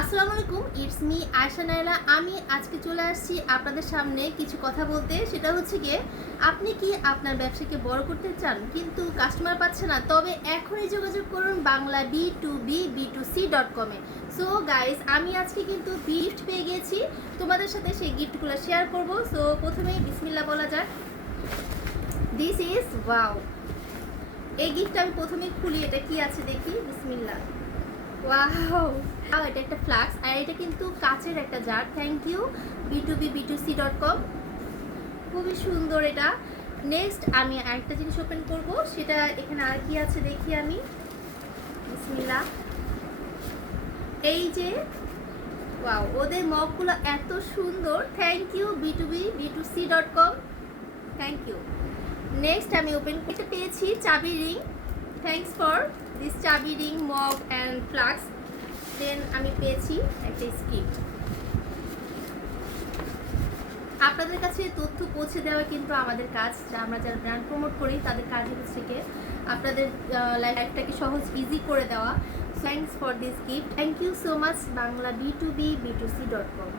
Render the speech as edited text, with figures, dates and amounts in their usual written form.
আসসালামু আলাইকুম, it's me Ayesha Naila. আমি আজকে চলে আসছি আপনাদের সামনে কিছু কথা বলতে। সেটা হচ্ছে গিয়ে, আপনি কি আপনার ব্যবসাকে বড় করতে চান কিন্তু কাস্টমার পাচ্ছে না? তবে এখনই যোগাযোগ করুন বাংলা B2B B2C.com-এ। সো গাইস, আমি আজকে কিন্তু গিফট পেয়ে গেছি, তোমাদের সাথে সেই গিফটগুলো শেয়ার করব। সো প্রথমেই বিসমিল্লাহ বলা যাক। This is wow. এই গিফটটা আমি প্রথমেই খুলি, এটা কি আছে দেখি। বিসমিল্লাহ। ওয়াও, এটা একটা ফ্লাক্স, আর এটা কিন্তু কাচের একটা jar. Thank you B2B B2C.com, খুবই সুন্দর এটা। নেক্সট আমি আরেকটা জিনিস ওপেন করব, সেটা এখানে আর কি আছে দেখি আমি। বিসমিল্লাহ। এই যে ওয়াও, ওদের মগগুলো এত সুন্দর। Thank you B2B B2C.com, thank you. Next আমি ওপেন করতে পেয়েছি চাবি রিং। থ্যাংকস ফর দিস চাবি ring, mug and flask. Then আমি পেয়েছি একটা স্ক্রিপ্ট। আপনাদের কাছে তথ্য পৌঁছে দেওয়া কিন্তু আমাদের কাজ, যা আমরা যারা ব্র্যান্ড প্রমোট করি তাদের কাজ হচ্ছে গিয়ে আপনাদের লাইফটাকে সহজ ইজি করে দেওয়া। Thanks for this gift. Thank you so much Bangla B2B B2C.com।